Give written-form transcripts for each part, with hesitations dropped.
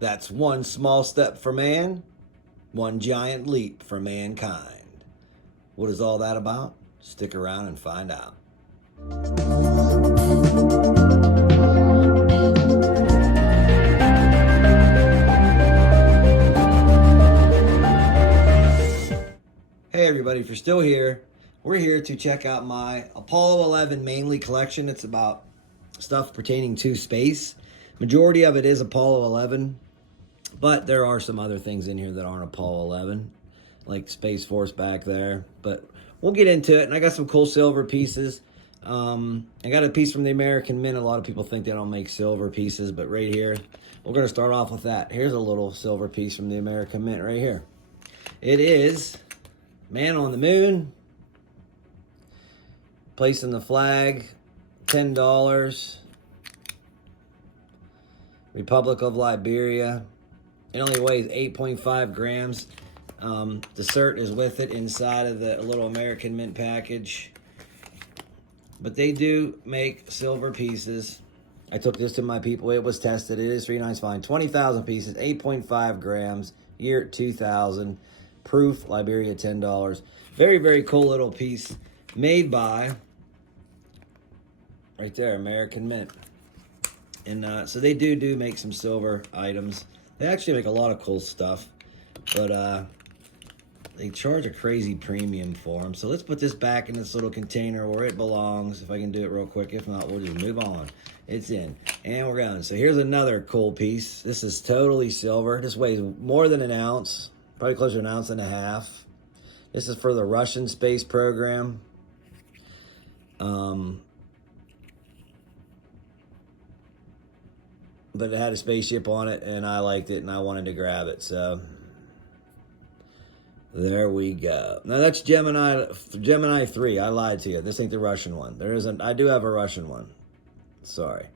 That's one small step for man, one giant leap for mankind. What is all that about? Stick around and find out. Hey everybody, if you're still here, we're here to check out my Apollo 11 mainly collection. It's about stuff pertaining to space. Majority of it is Apollo 11, but there are some other things in here that aren't Apollo 11, like Space Force back there. But we'll get into it, and I got some cool silver pieces. I got a piece from the American Mint. A lot of people think they don't make silver pieces, but right here, we're going to start off with that. Here's a little silver piece from the American Mint right here. It is Man on the Moon, placing the flag, $10. Republic of Liberia. It only weighs 8.5 grams. The cert is with it inside of the little American Mint package. But they do make silver pieces. I took this to my people. It was tested. It is 3/9 fine. 20,000 pieces, 8.5 grams, year 2000. Proof, Liberia, $10. Very, very cool little piece made by, right there, American Mint. And so they do make some silver items. They actually make a lot of cool stuff, but they charge a crazy premium for them. So let's put this back in this little container where it belongs. If I can do it real quick. If not, we'll just move on. It's in. And we're going. So here's another cool piece. This is totally silver. This weighs more than an ounce. Probably closer to an ounce and a half. This is for the Russian space program. But it had a spaceship on it, and I liked it, and I wanted to grab it. So there we go. Now that's Gemini 3. I lied to you. This ain't the Russian one. There isn't. I do have a Russian one. Sorry.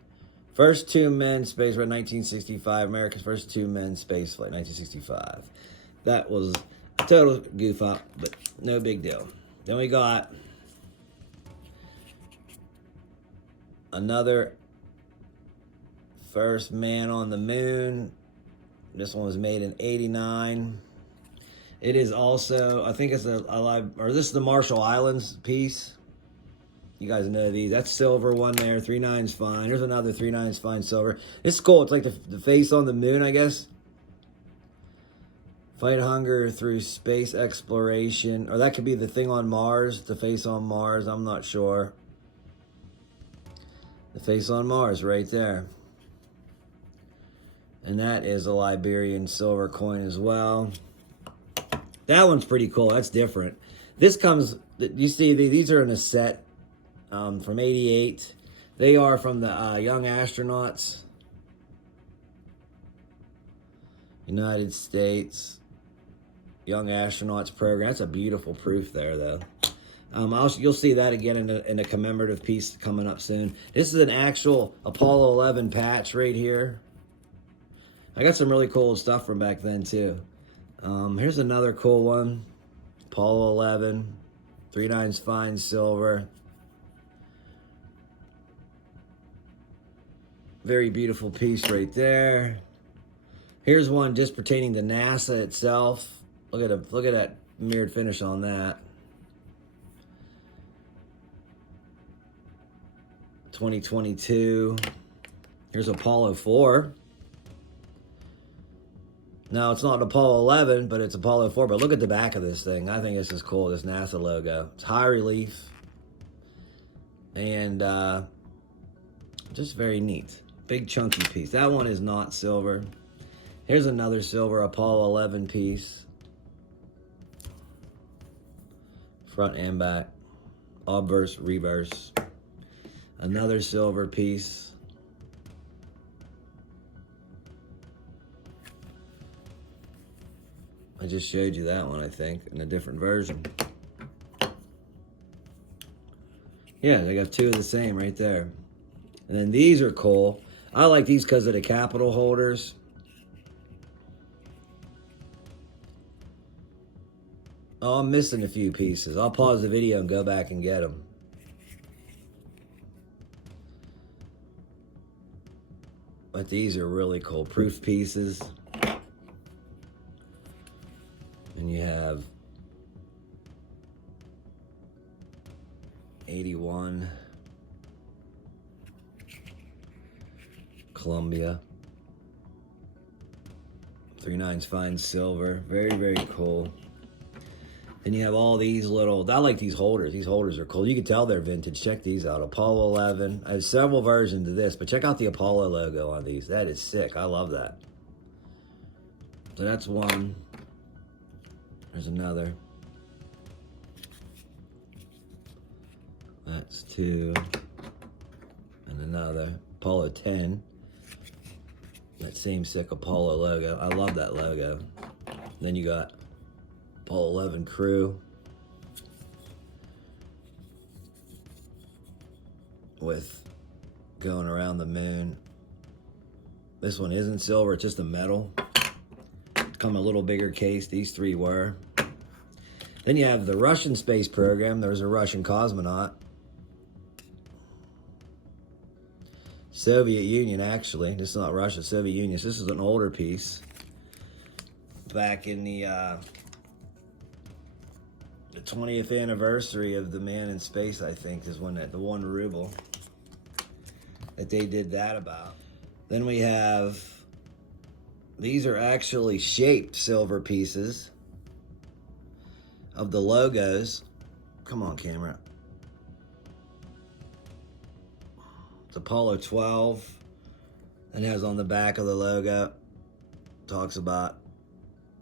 First two men space flight, 1965. America's first two men space flight, 1965. That was a total goof up, but no big deal. Then we got another first man on the moon. This one was made in 89. It is also, I think it's this is the Marshall Islands piece. You guys know these. That's silver one there. 3/9 fine. There's another 3/9 fine silver. It's cool. It's like the face on the moon, I guess. Fight hunger through space exploration. Or that could be the thing on Mars. The face on Mars. I'm not sure. The face on Mars right there. And that is a Liberian silver coin as well. That one's pretty cool. That's different. This comes, you see, these are in a set from 88. They are from the Young Astronauts. United States. Young Astronauts program. That's a beautiful proof there, though. You'll see that again in a commemorative piece coming up soon. This is an actual Apollo 11 patch right here. I got some really cool stuff from back then, too. Here's another cool one. Apollo 11. 3/9 fine silver. Very beautiful piece right there. Here's one just pertaining to NASA itself. Look at that mirrored finish on that. 2022. Here's Apollo 4. No, it's not Apollo 11, but it's Apollo 4. But look at the back of this thing. I think this is cool, this NASA logo. It's high relief. And just very neat. Big chunky piece. That one is not silver. Here's another silver Apollo 11 piece. Front and back. Obverse, reverse. Another silver piece. I just showed you that one, I think, in a different version. Yeah, they got two of the same right there. And then these are cool. I like these because of the capital holders. Oh, I'm missing a few pieces. I'll pause the video and go back and get them. But these are really cool proof pieces. And you have 81 Columbia. 3/9 fine silver. Very, very cool. Then you have all these little, I like these holders. These holders are cool. You can tell they're vintage. Check these out. Apollo 11. I have several versions of this, but check out the Apollo logo on these. That is sick. I love that. So that's one. There's another. That's two. And another. Apollo 10. That same sick Apollo logo. I love that logo. Then you got Apollo 11 crew with going around the moon. This one isn't silver, it's just a metal. It's come a little bigger case, these three were. Then you have the Russian space program. There's a Russian cosmonaut. Soviet Union, actually. This is not Russia, Soviet Union. So this is an older piece. Back in the 20th anniversary of the Man in Space, I think, is when the 1 ruble that they did that about. Then we have, these are actually shaped silver pieces of the logos. Come on, camera. It's Apollo 12. And it has on the back of the logo, talks about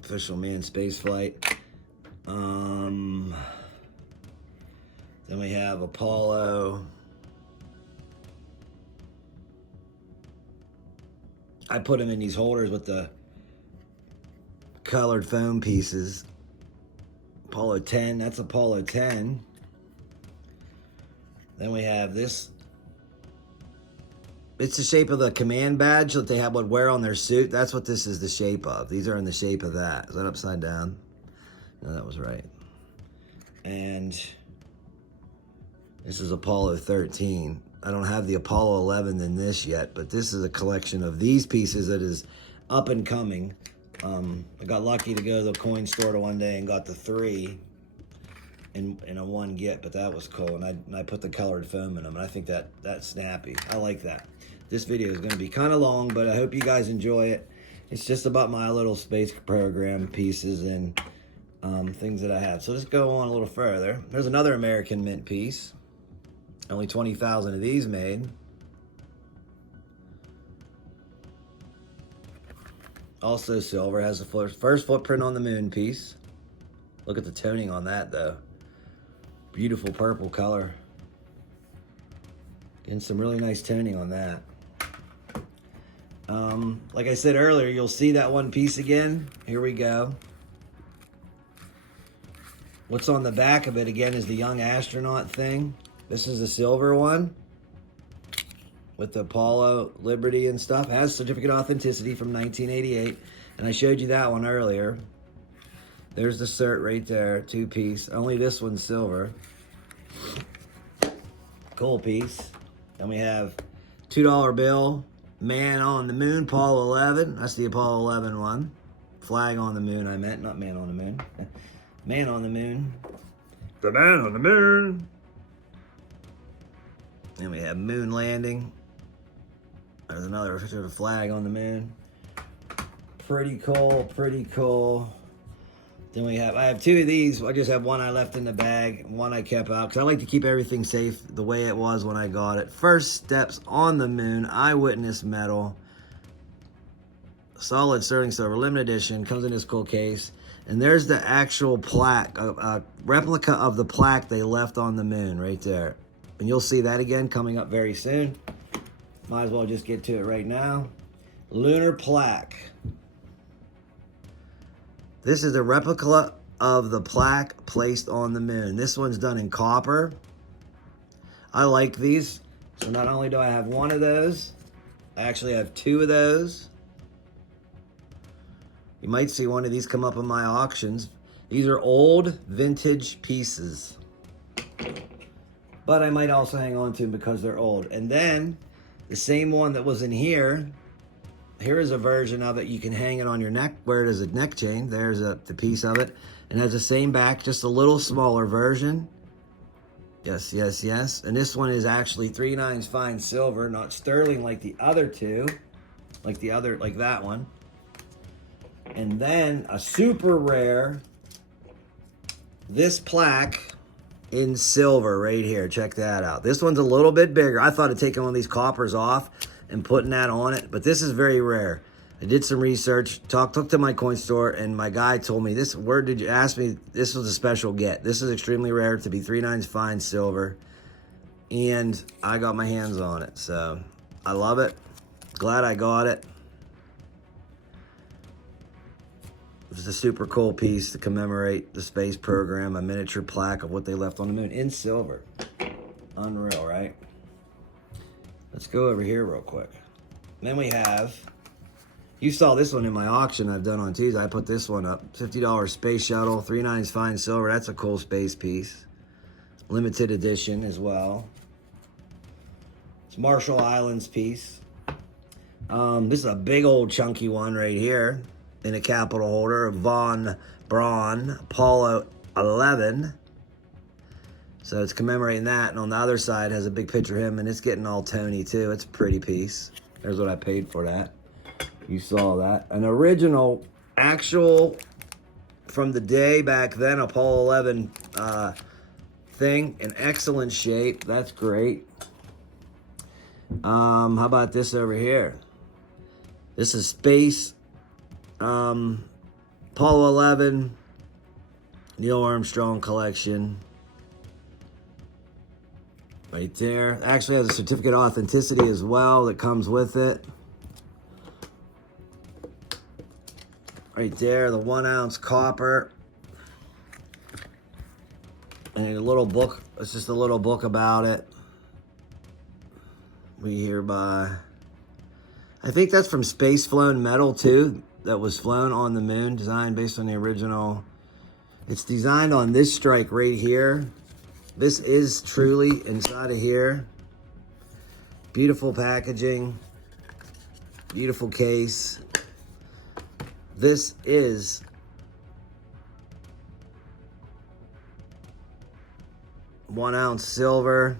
official manned space flight. Then we have Apollo. I put them in these holders with the colored foam pieces. Apollo 10, that's Apollo 10. Then we have this. It's the shape of the command badge that they would wear on their suit. That's what this is the shape of. These are in the shape of that. Is that upside down? No, that was right. And this is Apollo 13. I don't have the Apollo 11 in this yet, but this is a collection of these pieces that is up and coming. I got lucky to go to the coin store one day and got the 3 in a one get, but that was cool. And I put the colored foam in them, and I think that's snappy. I like that. This video is going to be kind of long, but I hope you guys enjoy it. It's just about my little space program pieces and things that I have. So let's go on a little further. There's another American Mint piece. Only 20,000 of these made. Also silver. Has the first footprint on the moon piece. Look at the toning on that, though. Beautiful purple color. Getting some really nice toning on that. Like I said earlier, you'll see that one piece again. Here we go. What's on the back of it again is the young astronaut thing. This is the silver one with the Apollo Liberty and stuff. It has certificate of authenticity from 1988. And I showed you that one earlier. There's the cert right there, 2-piece. Only this one's silver. Cool piece. Then we have $2 bill. Man on the Moon, Apollo 11. That's the Apollo 11 one. Flag on the moon, I meant, not man on the moon. Man on the moon. The man on the moon. Then we have moon landing. There's another sort of flag on the moon. Pretty cool, pretty cool. Then I have 2 of these. I just have one I left in the bag, one I kept out, because I like to keep everything safe the way it was when I got it. First Steps on the Moon, Eyewitness Metal. Solid sterling silver, limited edition, comes in this cool case. And there's the actual plaque, a replica of the plaque they left on the moon right there. And you'll see that again coming up very soon. Might as well just get to it right now. Lunar plaque. This is a replica of the plaque placed on the moon. This one's done in copper. I like these. So not only do I have one of those, I actually have 2 of those. You might see one of these come up in my auctions. These are old vintage pieces. But I might also hang on to them because they're old. And then the same one that was in here Here is a version of it. You can hang it on your neck where it is a neck chain. There's the piece of it. It has the same back, just a little smaller version. Yes, yes, yes. And this one is actually 3/9 fine silver, not sterling like the other two. Like that one. And then a super rare, this plaque in silver right here. Check that out. This one's a little bit bigger. I thought of taking one of these coppers off and putting that on it, but this is very rare. I did some research, took to my coin store, and my guy told me this. Where did you ask me? This was a special get. This is extremely rare to be 3/9 fine silver, and I got my hands on it, so I love it. Glad I got it. It's a super cool piece to commemorate the space program, a miniature plaque of what they left on the moon in silver. Unreal, right? Let's go over here real quick. Then we have, you saw this one in my auction I've done on Tuesday. I put this one up. $50 space shuttle, 3/9 fine silver. That's a cool space piece. Limited edition as well. It's Marshall Islands piece. This is a big old chunky one right here in a capital holder, Von Braun Apollo 11. So it's commemorating that, and on the other side has a big picture of him, and it's getting all Tony too. It's a pretty piece. There's what I paid for that. You saw that. An original, actual, from the day back then, Apollo 11 thing in excellent shape. That's great. How about this over here? This is space. Apollo 11, Neil Armstrong collection. Right there. Actually has a certificate of authenticity as well that comes with it. Right there, the 1 ounce copper. And a little book. It's just a little book about it. We hereby. I think that's from Space Flown Metal too. That was flown on the moon, designed based on the original. It's designed on this strike right here. This is truly inside of here. Beautiful packaging. Beautiful case. This is one ounce silver,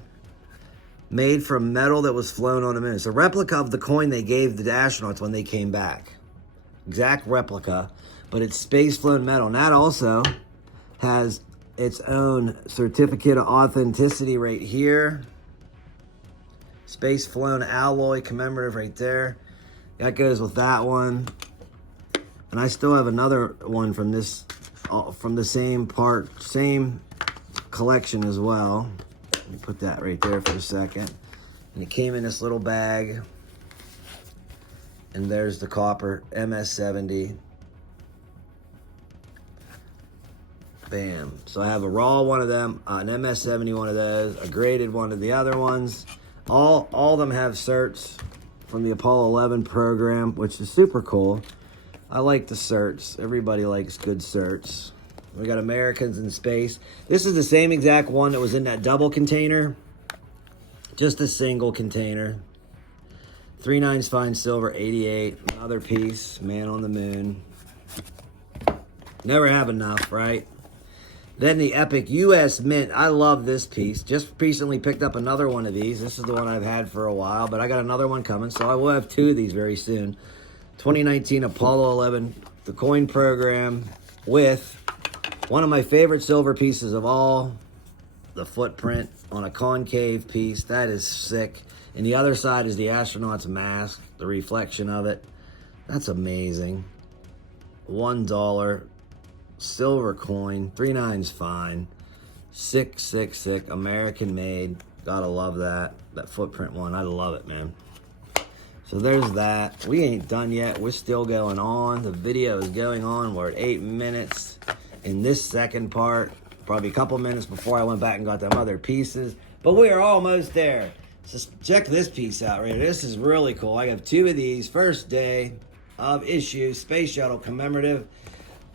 made from metal that was flown on the moon. It's a replica of the coin they gave the astronauts when they came back. Exact replica, but it's space flown metal. And that also has its own certificate of authenticity right here. Space flown alloy commemorative right there. That goes with that one. And I still have another one from this, from the same part, same collection as well. Let me put that right there for a second. And it came in this little bag. And there's the copper MS-70. Bam. So I have a raw one of them, an MS-70 one of those, a graded one of the other ones. All of them have certs from the Apollo 11 program, which is super cool. I like the certs. Everybody likes good certs. We got Americans in Space. This is the same exact one that was in that double container. Just a single container. 3/9 fine silver, 88. Another piece, Man on the Moon. Never have enough, right? Then the Epic US Mint. I love this piece. Just recently picked up another one of these. This is the one I've had for a while, but I got another one coming, so I will have two of these very soon. 2019 Apollo 11, the coin program, with one of my favorite silver pieces of all, the footprint on a concave piece. That is sick. And the other side is the astronaut's mask, the reflection of it. That's amazing. $1 silver coin, 3/9's fine. Sick, sick, sick. American made. Gotta love that. That footprint one. I love it, man. So there's that. We ain't done yet. We're still going on. The video is going on. We're at 8 minutes in this second part. Probably a couple minutes before I went back and got them other pieces. But we are almost there. So check this piece out right here. This is really cool. I have two of these. First day of issue. Space Shuttle commemorative.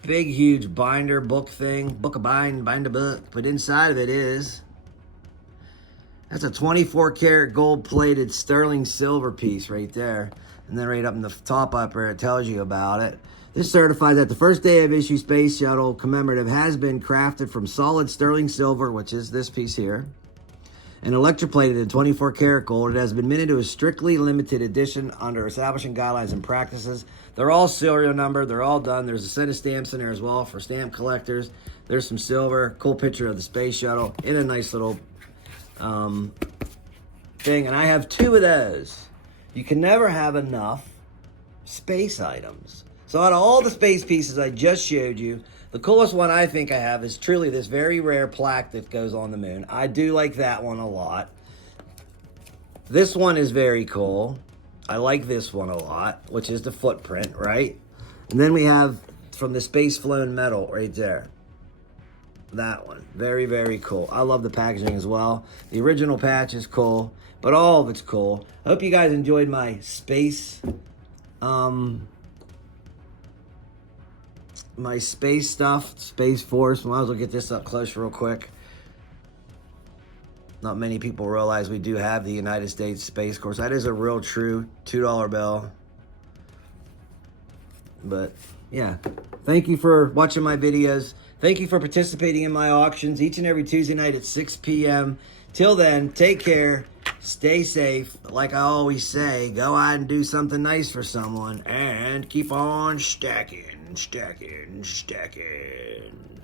Big, huge binder book thing. Book of bind a book. But inside of it is... That's a 24 karat gold plated sterling silver piece right there. And then right up in the top upper, it tells you about it. This certifies that the first day of issue Space Shuttle commemorative has been crafted from solid sterling silver, which is this piece here, and electroplated in 24 karat gold. It has been minted to a strictly limited edition under establishing guidelines and practices. They're all serial numbered. They're all done. There's a set of stamps in there as well for stamp collectors. There's some silver. Cool picture of the Space Shuttle in a nice little thing. And I have 2 of those. You can never have enough space items. So out of all the space pieces I just showed you, the coolest one I think I have is truly this very rare plaque that goes on the moon. I do like that one a lot. This one is very cool. I like this one a lot, which is the footprint, right? And then we have from the space flown metal right there. That one. Very, very cool. I love the packaging as well. The original patch is cool, but all of it's cool. I hope you guys enjoyed my space my space stuff, Space Force. Might as well get this up close real quick. Not many people realize we do have the United States Space Force. That is a real true $2 bill. But yeah, thank you for watching my videos. Thank you for participating in my auctions each and every Tuesday night at 6 p.m. Till then, take care, stay safe. Like I always say, go out and do something nice for someone and keep on stacking, stacking, stacking.